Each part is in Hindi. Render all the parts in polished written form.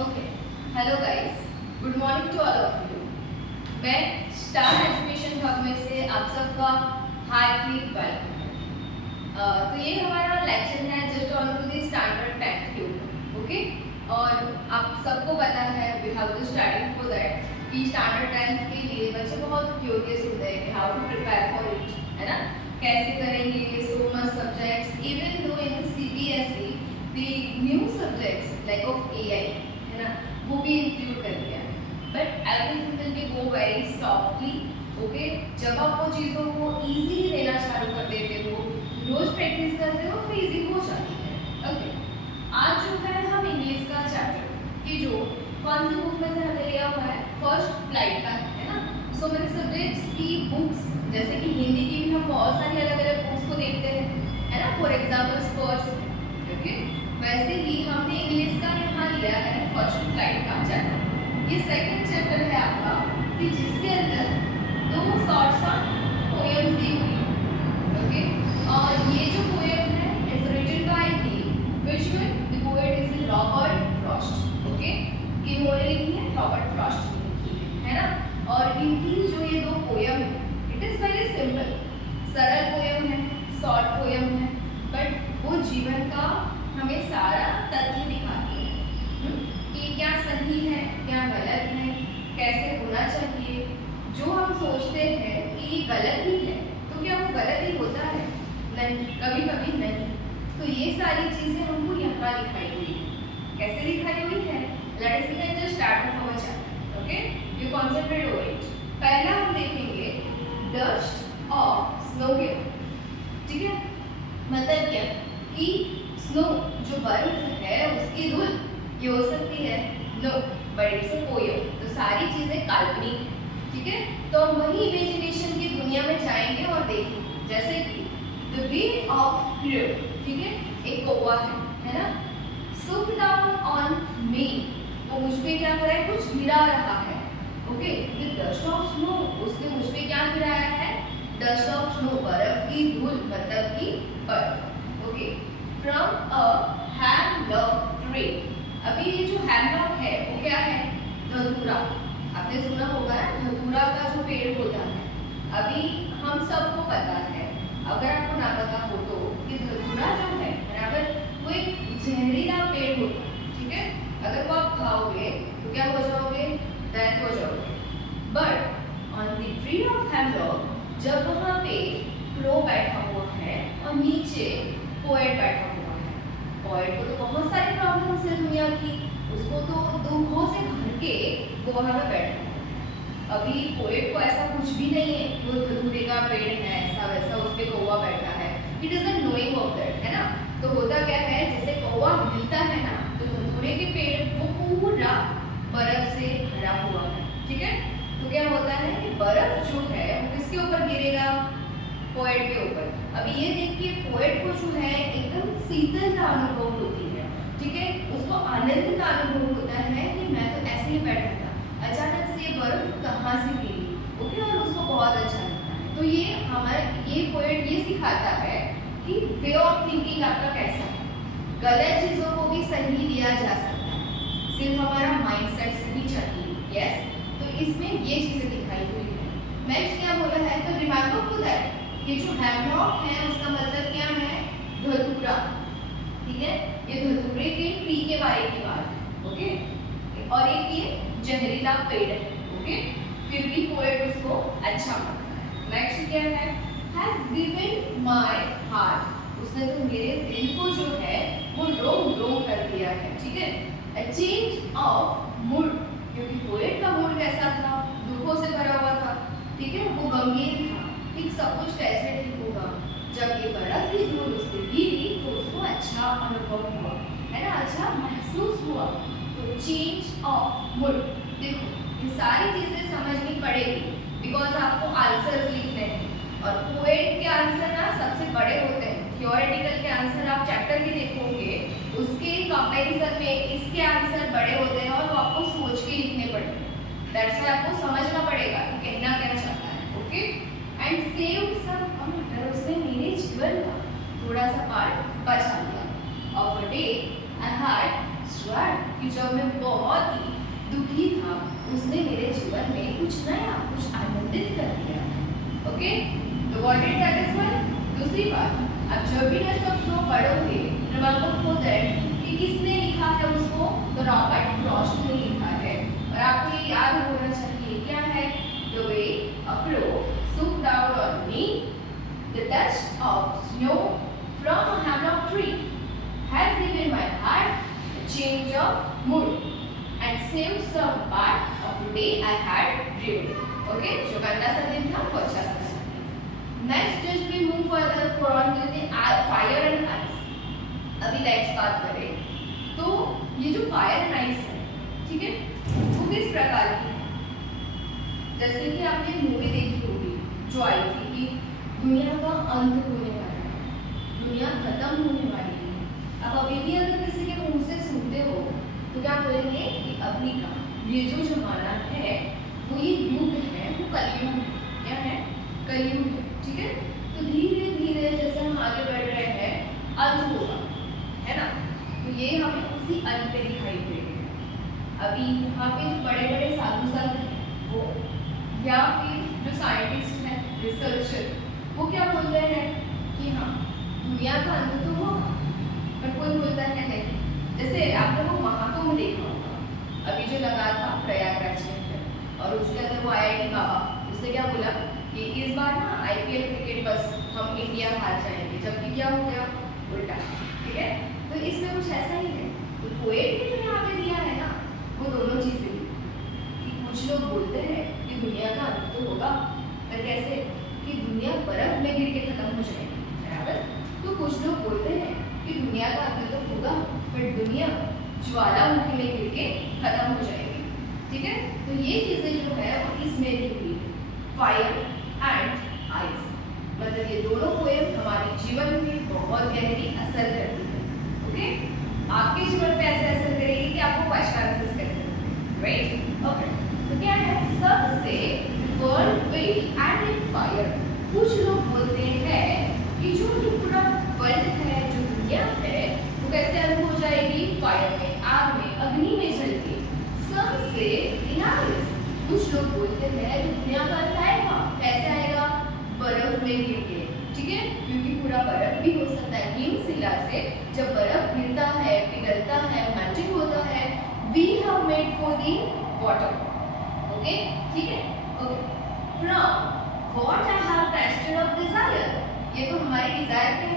Okay, hello guys, good morning to all of you. मैं स्टार एजुकेशन हब में से आप सबका हार्टली वेलकम। तो ये हमारा लेक्चर है just on to the standard 10 के ऊपर, ओके। और आप सबको पता है we have to starting for that कि स्टैंडर्ड 10 के लिए बच्चे बहुत क्यूरियस होते हैं कि how to prepare for it, है ना। कैसे करेंगे so much subjects, even though in CBSE the new subjects like of AI, है ना, वो भी इंक्लूड कर दिया है। But everything will be go very softly, okay. जब आप वो चीज़ों को इजीली लेना चालू कर देते हो, रोज प्रैक्टिस करते हो, तो इजी हो जाती है, ओके। आज जो है हम इंग्लिश का चैप्टर की जो कौन सी बुक में से हमने लिया हुआ है, फर्स्ट फ्लाइट का, है ना। सो मेरे सब्जेक्ट्स की बुक्स, जैसे कि हिंदी की भी हम बहुत सारी अलग अलग बुक्स को देखते हैं, है ना। For example Spurs, okay. वैसे ही हमने इंग्लिश का यहाँ लिया है फर्स्ट फ्लाइट का चैप्टर। ये सेकंड चैप्टर है आपका कि जिसके अंदर दो शॉर्ट्स ऑफ पोएम्स दी हुई है, ओके। और ये जो पोएम है it's written by the which one the poet is Robert Frost, okay. किन्होंने लिखी है? रॉबर्ट फ्रॉस्ट ने लिखी है ना। और इनकी जो ये दो पोएम है इट इज वेरी सिंपल, सरल पोएम है, शॉर्ट पोएम है, बट वो जीवन का हमें सारा तथ्य दिखाती है कि क्या सही है, क्या गलत है, कैसे होना चाहिए। जो हम सोचते हैं कि ये गलत ही है, तो क्या वो गलत ही होता है? नहीं, कभी कभी नहीं। तो ये सारी चीज़ें हमको यहाँ दिखाई हुई है। कैसे दिखाई हुई है? Let's begin the start of our chapter, okay. You concentrate on it. पहला हम देखेंगे डस्ट ऑफ स्नो गिव, ठीक है। मतलब क्या कि स्नो जो बर्फ है उसकी धूल ये हो सकती है, no, but it's a poem. तो सारी चीजें काल्पनिक है, ठीक है। तो हम वही इमेजिनेशन की दुनिया में जाएंगे और देखेंगे, जैसे कि द विंड ऑफ क्रो, ठीक है, एक कौवा है ना। सुक डाउन ऑन मी, वो मुझ पे क्या कर रहा है? कुछ गिरा रहा है, okay. The dust of snow, उसने मुझ पे क्या गिराया है? डस्ट ऑफ स्नो, बर्फ की धूल, मतलब कि बर्फ, okay. From a hemlock tree, अभी ये जो हैमलॉक है वो क्या है? धतूरा। आपने सुना होगा धतूरा का जो पेड़ होता है, अभी हम सबको पता है, अगर आपको ना पता हो तो, कि धतूरा जो है बराबर वो एक जहरीला पेड़ होता है, ठीक है। अगर वो आप खाओगे तो क्या हो जाओगे? डेथ हो जाओगे। But on the tree of hemlock, जब वहाँ पे क्रो बैठा हुआ है और नीचे पोएट बैठा हुआ है, पोएट को तो बहुत सारी प्रॉब्लम्स है दुनिया की, उसको तो दुखों से भर के वो वहाँ पे बैठा है। अभी पोएट को ऐसा कुछ भी नहीं है कि वो धतूरे का पेड़ है, ऐसा वैसा उस पर कौवा बैठा है, he doesn't knowing of that, है ना। तो होता क्या है, जैसे कौवा हिलता है ना, तो धतूरे के पेड़ वो पूरा बर्फ से भरा हुआ है, ठीक है। तो क्या होता है कि बर्फ जो है वो किसके ऊपर गिरेगा? पोएट के ऊपर। अब ये देख के पोएट को जो है एकदम शीतलता अनुभव होती है, ठीक है। उसको आनंद का अनुभव होता है कि मैं तो ऐसे ही बैठा था, अचानक से ये बर्फ कहाँ से गिरी, ओके। और उसको बहुत अच्छा लगता है। तो ये हमारे ये पोएट ये सिखाता है कि वे ऑफ थिंकिंग आपका कैसा है, गलत चीज़ों को भी सही लिया जा सकता है, सिर्फ हमारा माइंडसेट सही चाहिए, यस। तो इसमें ये चीज़ें दिखाई हुई है। नेक्स्ट क्या बोला है? तो रिमेंबर टू दैट, ये जो हैमलॉक है उसका मतलब क्या है? धतूरा, ठीक है। ये धतूरे के ट्री के बारे की बात है, ओके। और एक ये जहरीला पेड़ है, ओके। फिर भी पोएट उसको अच्छा मानता है। नेक्स्ट क्या है? हैज गिवन माय हार्ट, उसने तो मेरे दिल को जो है वो रोम रोम कर दिया है, ठीक है। अ चेंज ऑफ मूड, क्योंकि पोएट का मूड कैसा था? दुखों से भरा हुआ था, ठीक है। वो गमगीन था, ठीक। सब कुछ कैसे ठीक होगा? जब ये बर्फ की धूल उस पर गिरी तो उसको अच्छा अनुभव हुआ, है ना, अच्छा महसूस हुआ। तो चेंज ऑफ मूड, देखो ये सारी चीजें समझनी पड़ेगी बिकॉज आपको आंसर्स लिखने हैं। और पोएट के आंसर ना सबसे बड़े होते हैं, थियोरेटिकल के आंसर आप चैप्टर के देखोगे उसके कंपैरिजन में इसके आंसर बड़े होते हैं और वो आपको सोच के लिखने पड़ेंगे। दैट्स व्हाई आपको समझना पड़ेगा कि कहना क्या चाहता है, okay. And save some amount, उसने मेरे जीवन का थोड़ा सा पार्ट बचा लिया। Of a day I had swayed कि जब मैं बहुत ही दुखी था उसने मेरे जीवन में कुछ नया, कुछ आनंदित कर दिया। ओके, तो what did that is one. दूसरी बात, अब जब भी टेस्ट ऑफ फ्लो पढ़ोगे रिमेंबर फॉर दैट कि किसने लिखा है उसको, तो रॉबर्ट फ्रॉस्ट ने लिखा है। और आपको ये याद होना चाहिए क्या है, the way a crow swooped down on me, the dust of snow from a hemlock tree has given my heart a change of mood and saved some part of the day I had dreamed. Okay, जो गंदा सा दिन था वो अच्छा सा था। Next, just we move further on to the fire and ice. अभी लेट्स बात करें तो ये जो फायर एंड आइस है, ठीक है, वो किस प्रकार की है। जैसे कि आपने मूवी देखी होगी जो आई थी कि दुनिया का अंत होने वाला है, दुनिया खत्म होने वाली है। अब अभी भी अगर किसी के मुंह से सुनते हो तो क्या बोलेंगे कि अभी का ये जो जमाना है वो ये युग है, वो कलयुग है। क्या है, कलयुग है, ठीक है। तो धीरे धीरे जैसे हम आगे बढ़ रहे हैं अंत होगा, है ना। तो ये हमें उसी अंत पे दिखाई देगा। अभी यहाँ पे जो बड़े बड़े साधु संत हैं वो, या फिर जो साइंटिस्ट हैं, रिसर्चर, वो क्या बोल रहे हैं कि हाँ दुनिया का अंत तो होगा, पर कोई बोलता है नहीं। जैसे आपने वो महाकुंभ देखा होगा अभी जो लगा था प्रयागराज के अंदर, और उसके अंदर वो IIT बाबा, उसने क्या बोला कि इस बार ना IPL क्रिकेट बस हम इंडिया हार जाएंगे, जबकि क्या हो गया उल्टा, ठीक है। तो इसमें कुछ ऐसा ही है। तो पोएट ने जो यहाँ पे दिया है ना वो दोनों चीजें कि कुछ लोग बोलते हैं कि दुनिया का अंत तो होगा, पर कैसे कि दुनिया बर्फ में गिर के खत्म हो जाएगी, बराबर। तो कुछ लोग बोलते हैं कि दुनिया का अंत तो होगा पर दुनिया ज्वालामुखी में गिर के खत्म हो जाएगी, ठीक है। तो ये चीजें जो है वो इसमें दी हुई है, फायर एंड आइस। मतलब ये दोनों पोएम हमारे जीवन में बहुत गहरी असर करती है। ओके, आपके जीवन पे ऐसे असर करेगी कि आपको क्वेश्चन कैसे, राइट। ओके, तो क्या है, सबसे world will and in fire. कुछ लोग बोलते हैं कि जो पूरा वर्ल्ड है, जो दुनिया है, वो कैसे अंत हो जाएगी, फायर में, आग में, अग्नि में जल के। सबसे इनाइस, कुछ लोग बोलते हैं दुनिया का अंत आएगा, कैसे आएगा, बर्फ में गिर के, ठीक है, क्योंकि पूरा बर्फ भी हो सकता है। हिमशिला से जब बर्फ गिरता है, पिघलता है, मेल्टिंग होता है, we have made for the water. Okay, ठीक है। Okay, from what I have tested of desire, ये तो हमारे डिजायर पे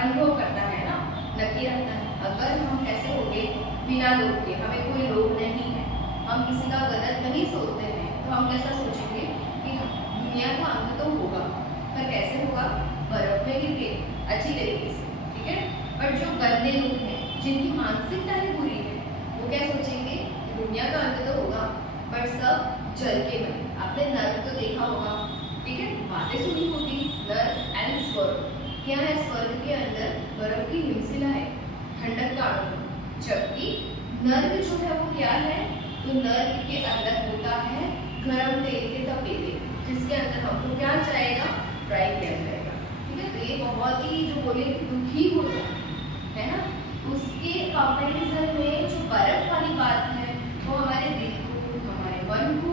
अनुभव करता है ना, लकी रहता है। अगर हम कैसे हो गए बिना लोभ के, हमें कोई लोभ नहीं है, हम किसी का गलत नहीं सोचते हैं, तो हम कैसा सोचेंगे कि दुनिया का अंत तो होगा, पर कैसे होगा, बर्फ में गिर के, अच्छी तरीके से, ठीक है। बट जो गंदे लोग हैं, जिनकी मानसिकता ही बुरी है, वो क्या सोचेंगे कि दुनिया का अंत तो होगा बट सब जल के बने। आपने नर्क तो देखा होगा, ठीक है, बातें सुनी होगी, नर्क एंड स्वर्ग। क्या है, स्वर्ग के अंदर बर्फ की हिमशिला है, ठंडक का अणु, जबकि नर्क जो है वो क्या है, तो नर्क के अंदर होता है गरम तेल के तपेले, जिसके अंदर हमको क्या जाएगा, फ्राई किया जाएगा, ठीक है। तो ये बहुत ही जो बोले दुखी होता है ना, उसके कंपैरिजन में जो बर्फ वाली बात है वो हमारे दिल को, हमारे मन को,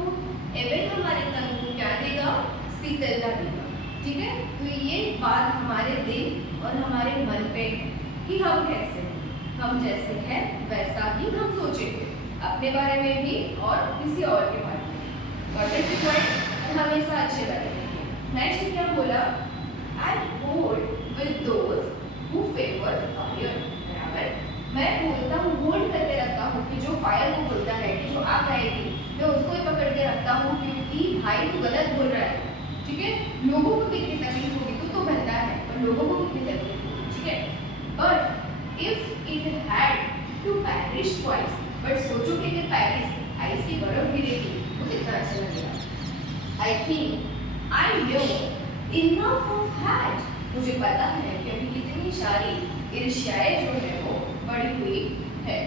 एवं हमारे तन को क्या देगा, शीतलता देगा, ठीक है। तो ये बात हमारे दिल और हमारे मन पे कि हम कैसे हैं, हम जैसे हैं वैसा ही हम सोचेंगे अपने बारे में भी और किसी और के बारे में, हमेशा अच्छे बनेंगे। नेक्स्ट क्या बोला, I hold with those who favour fire, बराबर। मैं बोलता हूँ, होल्ड करके रखता हूँ कि जो फायर को बोलता है कि जो आग आएगी, मैं उसको ही पकड़ के रखता हूँ, क्योंकि भाई तो गलत बोल रहा है, ठीक है। लोगों को कितनी तकलीफ होगी, तो बनता है, पर लोगों को कितनी तकलीफ होगी, ठीक है। But if it had to perish twice, but सोचो कि अगर पेरिस आइस की बर्फ गिरेगी तो कितना अच्छा लगेगा। आई think I know enough of had, मुझे पता है कि अभी कितनी सारी ईर्ष्याएं जो है वो बढ़ी हुई है।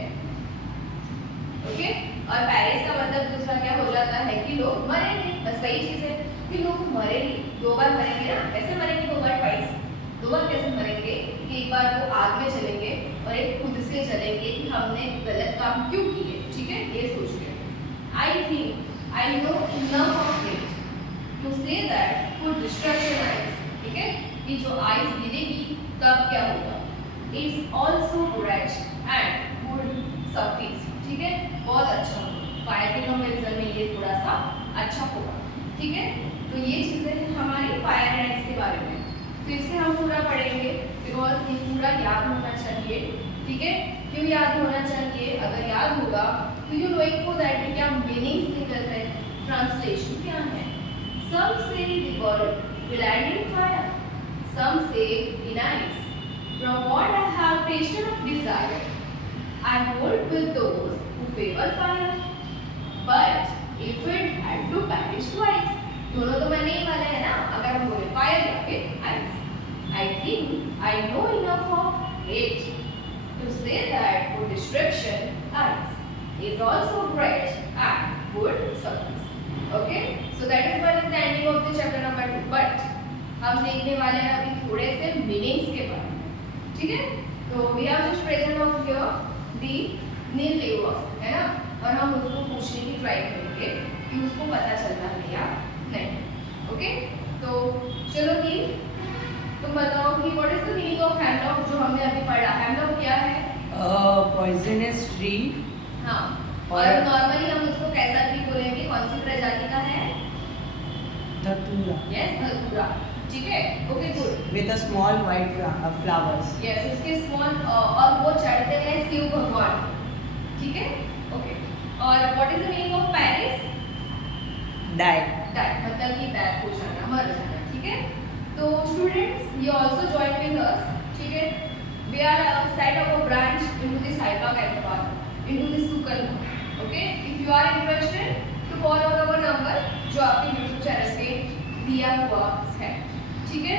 ओके, और पेरिस का मतलब दूसरा क्या हो जाता है कि लोग मरेंगे, बस वही चीज है कि लोग मरेंगे, 2 बार मरेंगे ना, कैसे मरेंगे 2 बार ट्वाइस, 2 बार कैसे मरेंगे कि एक बार वो आग में चलेंगे और एक खुद से जलेंगे कि हमने गलत काम क्यों किए, ठीक है, ये सोच के। I think I know enough of it to say that food destruction ice, ठीक है, कि जो आइज गिरेगी तब क्या होगा, it's also red and would surface, ठीक है, बहुत अच्छा होगा। फायर के कंपेरिजन में ये थोड़ा सा अच्छा होगा, ठीक है। तो ये चीज़ें हैं हमारी फायर एंड्स के बारे में। फिर से हम पूरा पढ़ेंगे बिकॉज ये पूरा याद होना चाहिए, ठीक है। क्यों याद होना चाहिए? अगर याद होगा तो यू नोइंग फॉर दैट क्या मीनिंग्स निकल रहे हैं, ट्रांसलेशन क्या है। सम से the word will end in fire, some say in ice. From what I have tasted of desire, I would with those who favor fire. But if it had to perish twice, दोनों तो बनने ही वाले हैं ना, अगर हम बोले फायर या फिर ice. I think I know enough of it to say that for destruction, ice is also bright and would surface. Okay, so that is one is the ending of the chapter number 2. But हम देखने वाले हैं अभी थोड़े से मीनिंग्स के बारे में, ठीक है। तो we have just present of here the nil level, है ना, और हम उसको पूछने की ट्राई करेंगे कि उसको पता चलता है या नहीं। ओके, तो चलो कि तुम बताओ कि what is the meaning of hemlock जो हमने अभी पढ़ा। हेमलॉक क्या है? Poisonous tree. हाँ, और नॉर्मली हम उसको कैसा ट्री बोलेंगे, कौन सी प्रजाति का है? धतूरा। यस, धतूरा, ठीक है। Okay, good. With a small white flowers. Yes, उसके स्मॉल, और वो चढ़ते हैं शिव भगवान, ठीक है। ओके, और what is the meaning of perish? Die. Die मतलब कि डेथ हो जाना, मर जाना, ठीक है। तो students you also join with us, ठीक है। We are set up a branch into this हाइपा कैटफार इनटू दिस सुकल। Okay, if you are interested to call our number जो आपके यूट्यूब चैनल पे दिया हुआ है, ठीक है।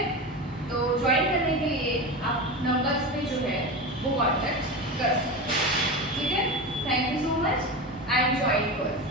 तो ज्वाइन करने के लिए आप नंबर्स पे जो है वो कांटेक्ट कर सकते हैं, ठीक है। Thank you so much and join first.